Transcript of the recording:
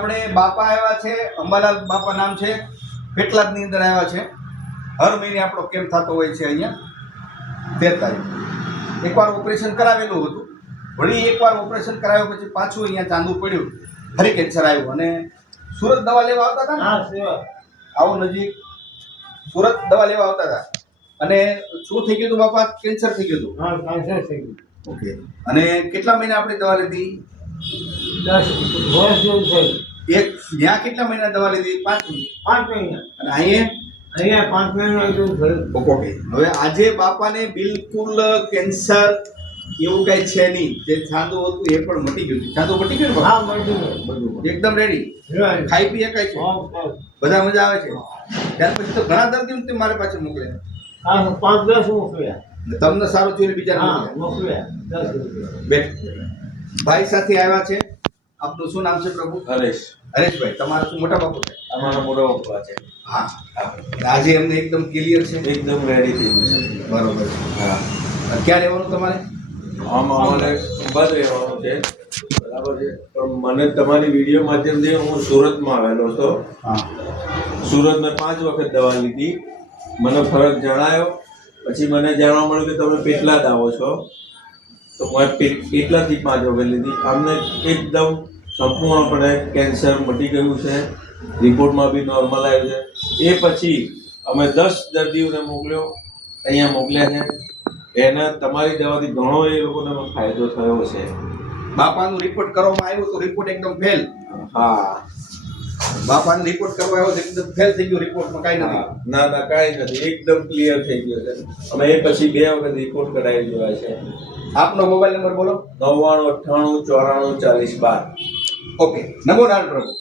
આપણે બાપા આવ્યા છે, અંબાલાલ બાપા નામ છે, પેટલાદની અંદર આવ્યા છે. હર મહિને આપણો કેમ્પ થતો હોય છે અહીંયા 13 તારીખ. એકવાર ઓપરેશન કરાવેલું હતું, વળી એકવાર ઓપરેશન કરાવ્યો પછી પાછું અહીંયા ચાંદુ પડ્યું, ફરી કેન્સર આવ્યું અને સુરત દવા લેવા આવતા હતા ને, આવો નજીક સુરત દવા લેવા આવતા હતા. અને શું થઈ ગયું હતું બાપા? કેન્સર થઈ ગયું હતું. હા, કેન્સર થઈ ગયું. ઓકે. અને કેટલા મહિના આપણે દવા લીધી? 10 વર્ષ જેવું થયું. એક ત્યાં કેટલા મહિના દવા લીધી? 5 મહિના. અને અહીંયા 5 મહિના જેવું થયું. ઓકે. હવે આજે બાપાને બિલકુલ કેન્સર એવું કઈ છે નહીં. જે ચાંદુ હતું એ પણ મટી ગયું છે. ચાંદુ મટી ગયું? હા, મળી ગયું. બધું એકદમ રેડી. Right. ખાઈ પી શકાય છે, બધા મજા આવે છે. ત્યાર પછી તો ઘણા દર્દીઓ મારે પાસે મોકલે. હા, 5-10 મોકલ્યા. તમને સારું જોઈને બીજા હા, મોકલ્યા 10. ભાઈ સાથે આવ્યા છે. આપનું શું નામ છે પ્રભુ? હરેશ. હરેશભાઈ, તમારા શું મોટા બાપુ છે? અમારા મોટા પપ્પા છે. હા. આજે એમને એકદમ ક્લિયર છે, એકદમ રેડી થઈ ગયું છે. બરોબર. હા. ક્યાં રહેવાનું તમારે? આમાં અમારે બંધ રહેવાનું છે, બરાબર છે. પણ મને તમારી વિડીયો માધ્યમથી હું સુરતમાં આવેલો હતો. હા. સુરત મેં 5 વખત દવા લીધી, મને ફરક જણાયો. પછી મને જાણવા મળ્યું કે તમે પેટલાદ આવો છો, તો મેં પેટલાદથી 5 વખત લીધી. અમને એકદમ સંપૂર્ણપણે કેન્સર મટી ગયું છે, રિપોર્ટમાં બી નોર્મલ આવ્યું છે. એ પછી અમે 10 દર્દીઓને અહીંયા મોકલ્યા છે. એને તમારી દવાથી ઘણો એ લોકોને ફાયદો થયો છે. બાપાનું રિપોર્ટ કરવામાં આવ્યો તો રિપોર્ટ એકદમ ફેલ. હા, બાપાનો રિપોર્ટ કરવા આવ્યો તો એકદમ ફેલ થઈ ગયો. રિપોર્ટમાં કાંઈ નથી. ના કાંઈ નથી, એકદમ ક્લિયર થઈ ગયો છે. અમે એ પછી 2 વખત રિપોર્ટ કઢાવી દેવા છે. આપનો મોબાઈલ નંબર બોલો. 99 98 94 40 12. ઓકે. નમો નારાયણ પ્રભુ.